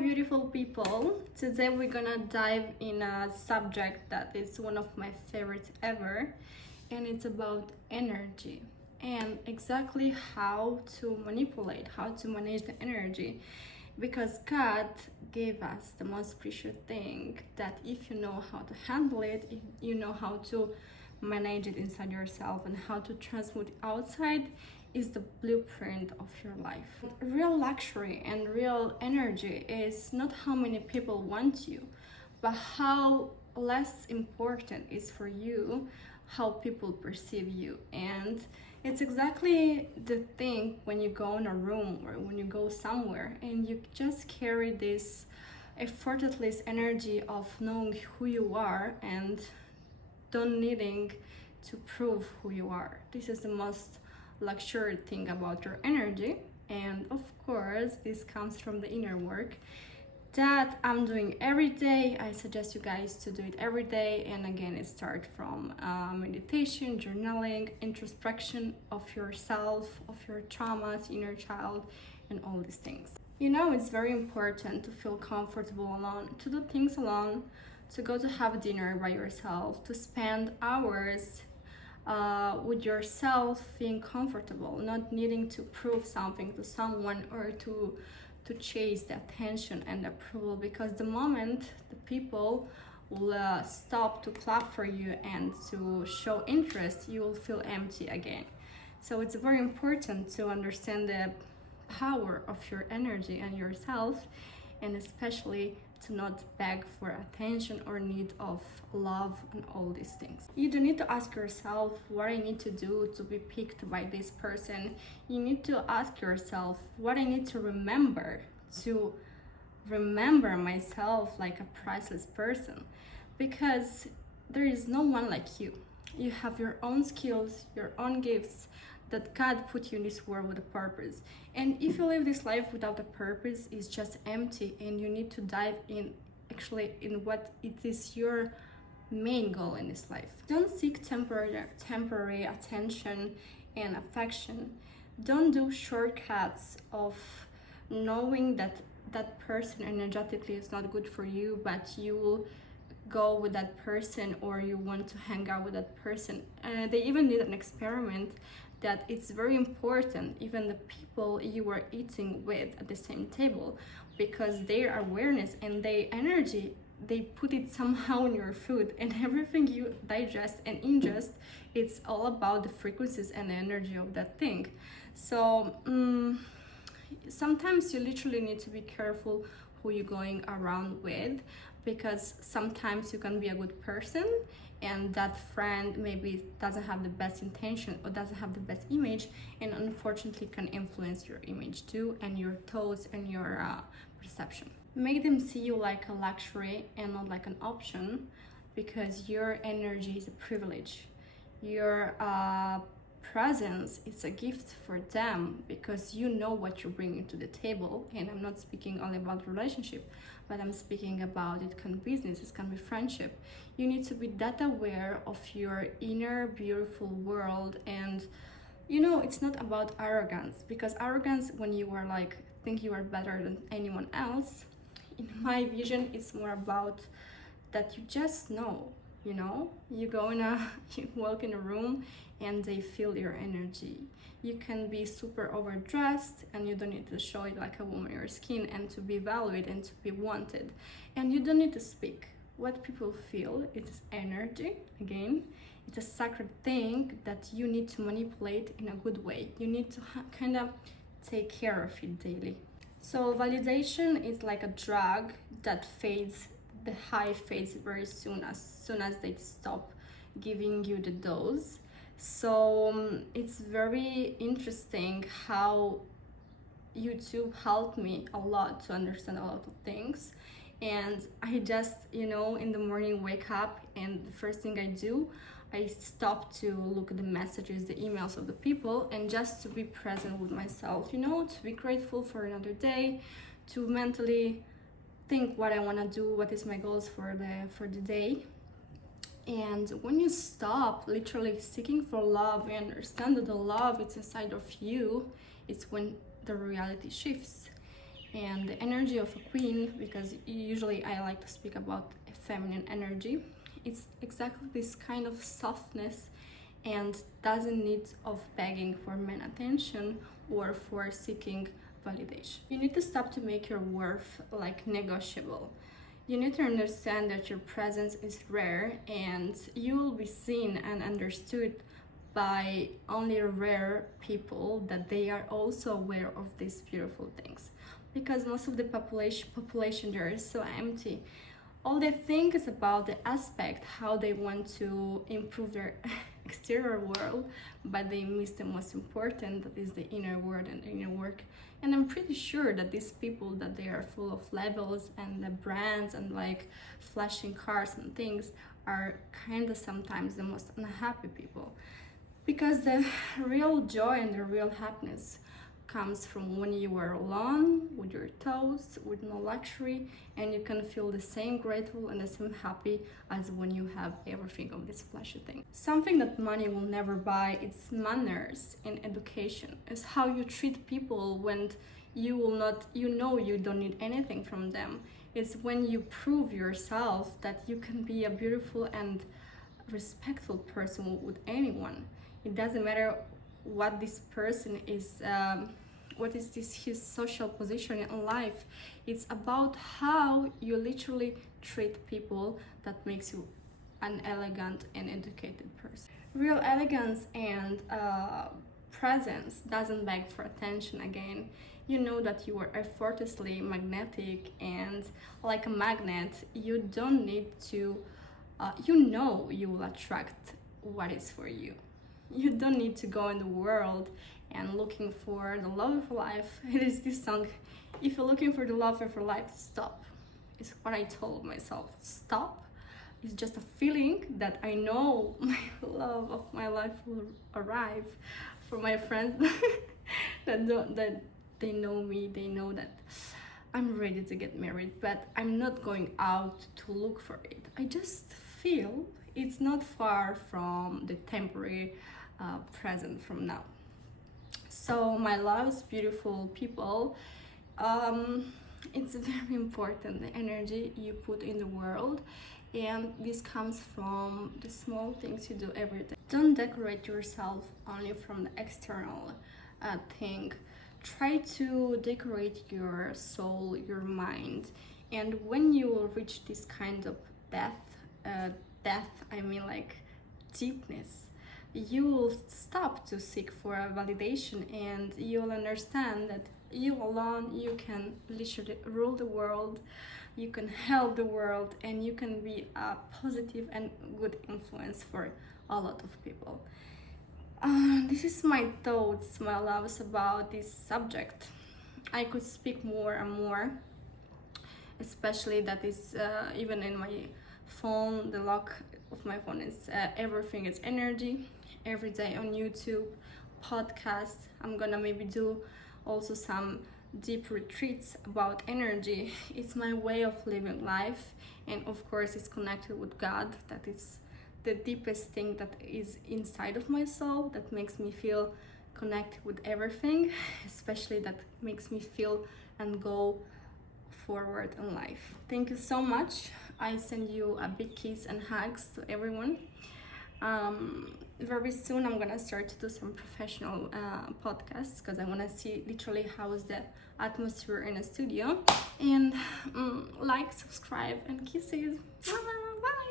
Beautiful people, today we're gonna dive in a subject that is one of my favorites ever, and it's about energy and exactly how to manipulate, how to manage the energy, because God gave us the most precious thing that if you know how to handle it, if you know how to manage it inside yourself and how to transmute outside, is the blueprint of your life. Real luxury and real energy is not how many people want you, but how less important is for you how people perceive you. And it's exactly the thing when you go in a room or when you go somewhere and you just carry this effortless energy of knowing who you are and don't needing to prove who you are. This is the most luxury thing about your energy, and of course this comes from the inner work that I'm doing every day. I suggest you guys to do it every day, and again it starts from meditation, journaling, introspection of yourself, of your traumas, inner child, and all these things. You know, it's very important to feel comfortable alone, to do things alone, to go to have dinner by yourself, to spend hours with yourself, being comfortable, not needing to prove something to someone or to chase the attention and approval, because the moment the people will stop to clap for you and to show interest, you will feel empty again. So it's very important to understand the power of your energy and yourself, and especially to not beg for attention or need of love and all these things. You don't need to ask yourself what I need to do to be picked by this person. You need to ask yourself what I need to remember myself like a priceless person, because there is no one like you. You have your own skills, your own gifts that God put you in this world with a purpose. And if you live this life without a purpose, it's just empty, and you need to dive in what it is your main goal in this life. Don't seek temporary attention and affection. Don't do shortcuts of knowing that that person energetically is not good for you, but you will go with that person or you want to hang out with that person. They even did an experiment that it's very important, even the people you are eating with at the same table, because their awareness and their energy, they put it somehow in your food, and everything you digest and ingest, it's all about the frequencies and the energy of that thing. So sometimes you literally need to be careful who you're going around with, because sometimes you can be a good person and that friend maybe doesn't have the best intention or doesn't have the best image, and unfortunately can influence your image too and your thoughts and your perception. Make them see you like a luxury and not like an option, because your energy is a privilege. Your presence is a gift for them, because you know what you're bringing to the table. And I'm not speaking only about relationship, but I'm speaking about, it can be business, it can be friendship. You need to be that aware of your inner beautiful world. And you know, it's not about arrogance, because arrogance, when you are like think you are better than anyone else, in my vision it's more about that you just know. You know, you walk in a room and they feel your energy. You can be super overdressed and you don't need to show it like a woman your skin, and to be valued and to be wanted. And you don't need to speak. What people feel, it's energy. Again, it's a sacred thing that you need to manipulate in a good way. You need to kind of take care of it daily. So validation is like a drug that fades. The high fades very soon as they stop giving you the dose. So it's very interesting how YouTube helped me a lot to understand a lot of things. And I just, in the morning wake up, and the first thing I do, I stop to look at the messages, the emails of the people, and just to be present with myself, to be grateful for another day, to mentally think what I want to do, what is my goals for the day. And when you stop literally seeking for love, you understand that the love it's inside of you, it's when the reality shifts. And the energy of a queen, because usually I like to speak about a feminine energy, it's exactly this kind of softness and doesn't need of begging for men attention or for seeking validation. You need to stop to make your worth like negotiable. You need to understand that your presence is rare and you will be seen and understood by only rare people, that they are also aware of these beautiful things. Because most of the population there is so empty. All they think is about the aspect, how they want to improve their exterior world, but they miss the most important, that is the inner world and inner work. And I'm pretty sure that these people, that they are full of labels and the brands and like flashing cars and things, are kind of sometimes the most unhappy people. Because the real joy and the real happiness comes from when you are alone with your thoughts, with no luxury, and you can feel the same grateful and the same happy as when you have everything of this flashy thing. Something that money will never buy, it's manners and education. It's how you treat people when you will not, you know, you don't need anything from them. It's when you prove yourself that you can be a beautiful and respectful person with anyone. It doesn't matter what this person is, what is this his social position in life. It's about how you literally treat people that makes you an elegant and educated person. Real elegance and presence doesn't beg for attention again. You know that you are effortlessly magnetic, and like a magnet, you don't need to, you know you will attract what is for you. You don't need to go in the world and looking for the love of your life. It is this song, if you're looking for the love of your life, stop. It's what I told myself, stop. It's just a feeling that I know my love of my life will arrive. For my friends that they know me, they know that I'm ready to get married, but I'm not going out to look for it. I just feel it's not far from the temporary present from now. So my loves, beautiful people, it's very important, the energy you put in the world, and this comes from the small things you do every day. Don't decorate yourself only from the external thing. Try to decorate your soul, your mind, and when you will reach this kind of depth, I mean like deepness, you will stop to seek for a validation, and you'll understand that you alone, you can literally rule the world, you can help the world, and you can be a positive and good influence for a lot of people. This is my thoughts, my loves, about this subject. I could speak more and more, especially that is even in my phone, the lock of my phone is everything is energy. Every day on YouTube, podcasts, I'm gonna maybe do also some deep retreats about energy. It's my way of living life, and of course it's connected with God. That is the deepest thing that is inside of my soul, that makes me feel connected with everything, especially that makes me feel and go forward in life. Thank you so much. I send you a big kiss and hugs to everyone. Very soon I'm gonna start to do some professional podcasts, because I want to see literally how is the atmosphere in a studio. And like, subscribe, and kisses.